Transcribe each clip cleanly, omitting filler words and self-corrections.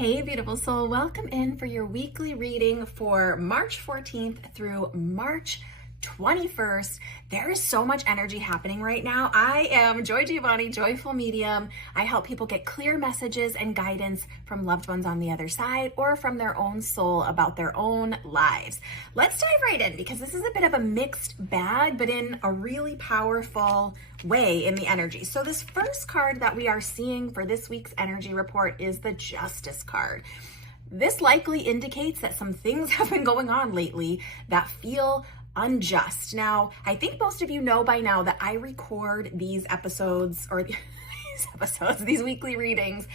Hey, beautiful soul, welcome in for your weekly reading for March 14th through March 21st. There is so much energy happening right now. I am Joy Giovanni, Joyful Medium. I help people get clear messages and guidance from loved ones on the other side or from their own soul about their own lives. Let's dive right in because this is a bit of a mixed bag, but in a really powerful way in the energy. So this first card that we are seeing for this week's energy report is the Justice card. This likely indicates that some things have been going on lately that feel unjust. Now, I think most of you know by now that I record these episodes or these weekly readings,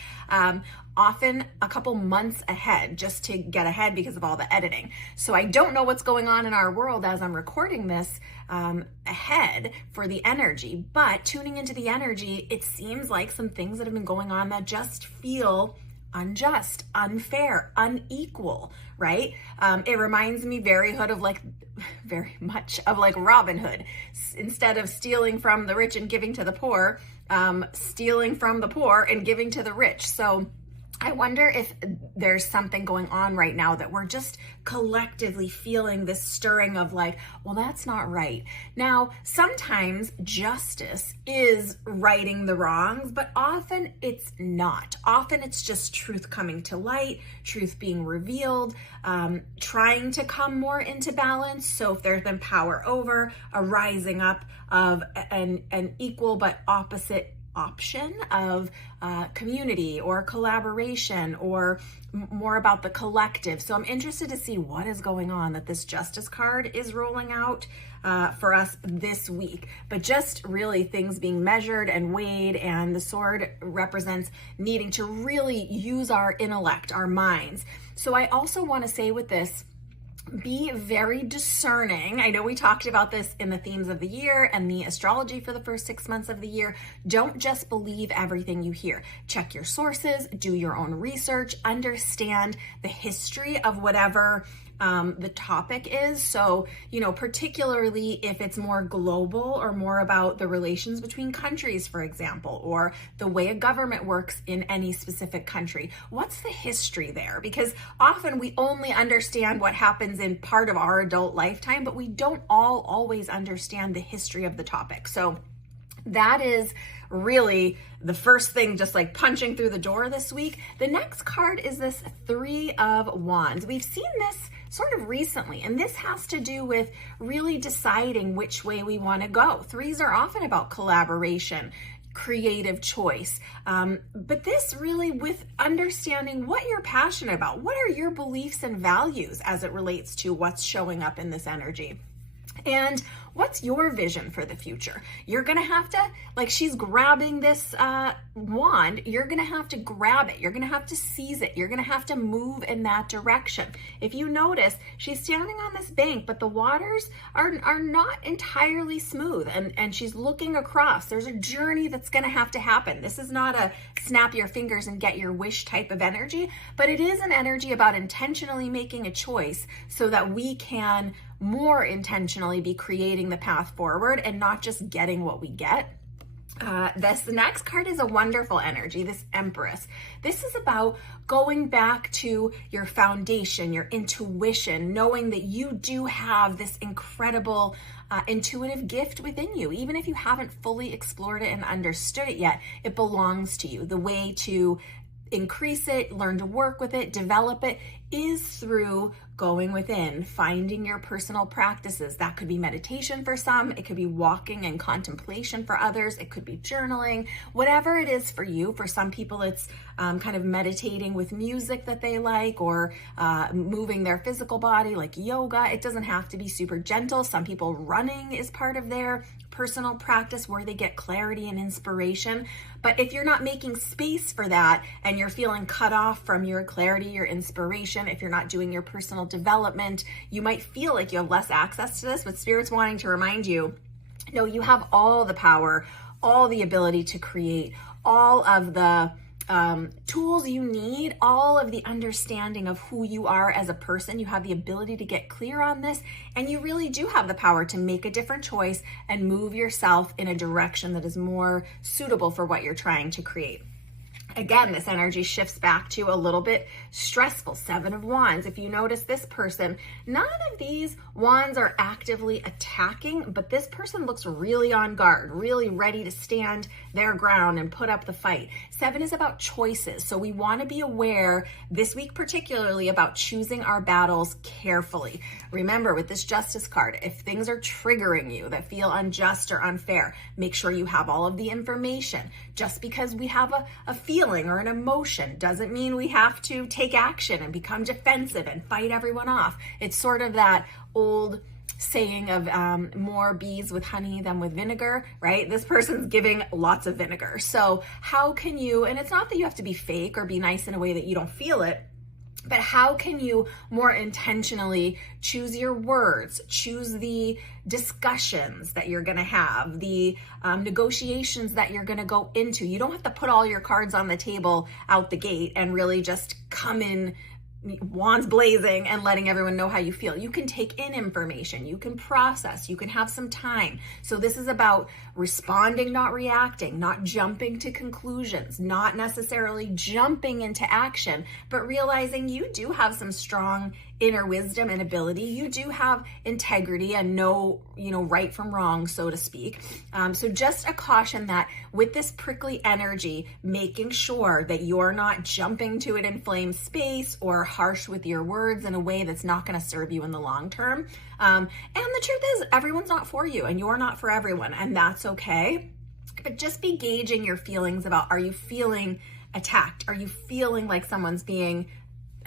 often a couple months ahead just to get ahead because of all the editing. So I don't know what's going on in our world as I'm recording this ahead for the energy, but tuning into the energy, it seems like some things that have been going on that just feel unjust, unfair, unequal, right? It reminds me very much of like Robin Hood. Instead of stealing from the rich and giving to the poor, stealing from the poor and giving to the rich. So I wonder if there's something going on right now that we're just collectively feeling this stirring of like, well, that's not right. Now, sometimes justice is righting the wrongs, but often it's not. Often it's just truth coming to light, truth being revealed, trying to come more into balance. So if there's been power over, a rising up of an equal but opposite option of community or collaboration or more about the collective. So I'm interested to see what is going on that this Justice card is rolling out for us this week. But just really things being measured and weighed, and the sword represents needing to really use our intellect, our minds. So I also want to say with this, be very discerning. I know we talked about this in the themes of the year and the astrology for the first 6 months of the year. Don't just believe everything you hear. Check your sources, do your own research, understand the history of whatever the topic is. So, particularly if it's more global or more about the relations between countries, for example, or the way a government works in any specific country. What's the history there? Because often we only understand what happens in part of our adult lifetime, but we don't always understand the history of the topic. So that is really the first thing, just like punching through the door this week. The next card is this Three of Wands. We've seen this sort of recently, and this has to do with really deciding which way we want to go. Threes are often about collaboration, creative choice, but this really with understanding what you're passionate about. What are your beliefs and values as it relates to what's showing up in this energy? And what's your vision for the future? You're going to have to, like she's grabbing this wand, you're going to have to grab it. You're going to have to seize it. You're going to have to move in that direction. If you notice, she's standing on this bank, but the waters are not entirely smooth, and she's looking across. There's a journey that's going to have to happen. This is not a snap your fingers and get your wish type of energy, but it is an energy about intentionally making a choice so that we can more intentionally be creating the path forward and not just getting what we get. The next card is a wonderful energy, this Empress. This is about going back to your foundation, your intuition, knowing that you do have this incredible intuitive gift within you. Even if you haven't fully explored it and understood it yet, it belongs to you. The way to increase it, learn to work with it, develop it, is through going within, finding your personal practices. That could be meditation for some, it could be walking and contemplation for others, it could be journaling, whatever it is for you. For some people, it's kind of meditating with music that they like, or moving their physical body like yoga. It doesn't have to be super gentle. Some people, running is part of their personal practice where they get clarity and inspiration. But if you're not making space for that and you're feeling cut off from your clarity, your inspiration, if you're not doing your personal development, you might feel like you have less access to this, but Spirit's wanting to remind you, no, you have all the power, all the ability to create, all of the tools you need, all of the understanding of who you are as a person. You have the ability to get clear on this, and you really do have the power to make a different choice and move yourself in a direction that is more suitable for what you're trying to create. Again, this energy shifts back to a little bit stressful. 7 of Wands. If you notice this person, none of these wands are actively attacking, but this person looks really on guard, really ready to stand their ground and put up the fight. 7 is about choices. So we want to be aware this week, particularly about choosing our battles carefully. Remember, with this Justice card, if things are triggering you that feel unjust or unfair, make sure you have all of the information. Just because we have a feeling or an emotion doesn't mean we have to take action and become defensive and fight everyone off. It's sort of that old saying of more bees with honey than with vinegar, right? This person's giving lots of vinegar. So how can you, and it's not that you have to be fake or be nice in a way that you don't feel it, but how can you more intentionally choose your words, choose the discussions that you're going to have, the negotiations that you're going to go into? You don't have to put all your cards on the table out the gate and really just come in wands blazing and letting everyone know how you feel. You can take in information, you can process, you can have some time. So this is about responding, not reacting, not jumping to conclusions, not necessarily jumping into action, but realizing you do have some strong inner wisdom and ability. You do have integrity and know, right from wrong, so to speak. So just a caution that with this prickly energy, making sure that you're not jumping to an inflamed space or harsh with your words in a way that's not going to serve you in the long term. And the truth is, everyone's not for you and you're not for everyone, and that's okay. But just be gauging your feelings about, are you feeling attacked? Are you feeling like someone's being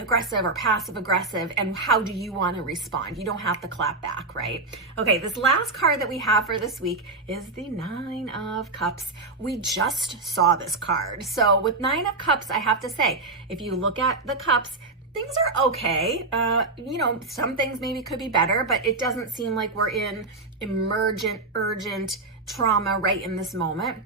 aggressive or passive aggressive, and how do you want to respond? You don't have to clap back, right? Okay, this last card that we have for this week is the 9 of Cups. We just saw this card. So with 9 of Cups, I have to say, if you look at the cups, things are okay. Some things maybe could be better, but it doesn't seem like we're in emergent, urgent trauma right in this moment.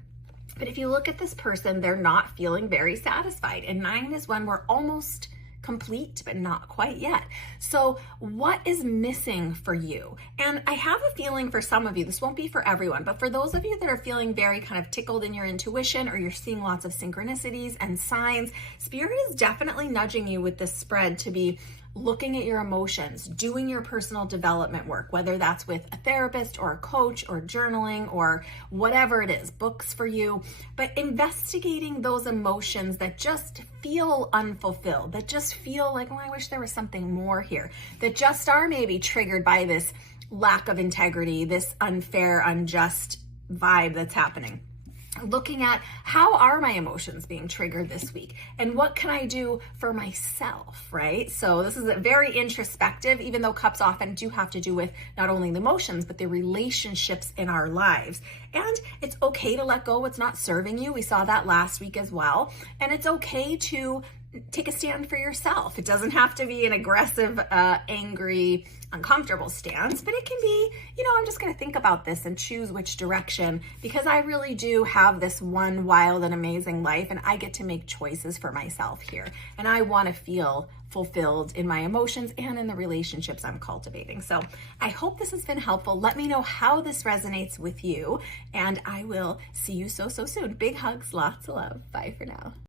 But if you look at this person, they're not feeling very satisfied. And 9 is when we're almost complete, but not quite yet. So what is missing for you? And I have a feeling for some of you, this won't be for everyone, but for those of you that are feeling very kind of tickled in your intuition, or you're seeing lots of synchronicities and signs, Spirit is definitely nudging you with this spread to be looking at your emotions, doing your personal development work, whether that's with a therapist or a coach or journaling or whatever it is, books for you, but investigating those emotions that just feel unfulfilled, that just feel like, oh, I wish there was something more here, that just are maybe triggered by this lack of integrity, this unfair, unjust vibe that's happening. Looking at, how are my emotions being triggered this week, and what can I do for myself, right? So this is a very introspective, even though cups often do have to do with not only the emotions, but the relationships in our lives. And it's okay to let go what's not serving you. We saw that last week as well. And it's okay to take a stand for yourself. It doesn't have to be an aggressive, angry, uncomfortable stance, but it can be, I'm just going to think about this and choose which direction, because I really do have this one wild and amazing life, and I get to make choices for myself here. And I want to feel fulfilled in my emotions and in the relationships I'm cultivating. So I hope this has been helpful. Let me know how this resonates with you, and I will see you so soon. Big hugs, lots of love. Bye for now.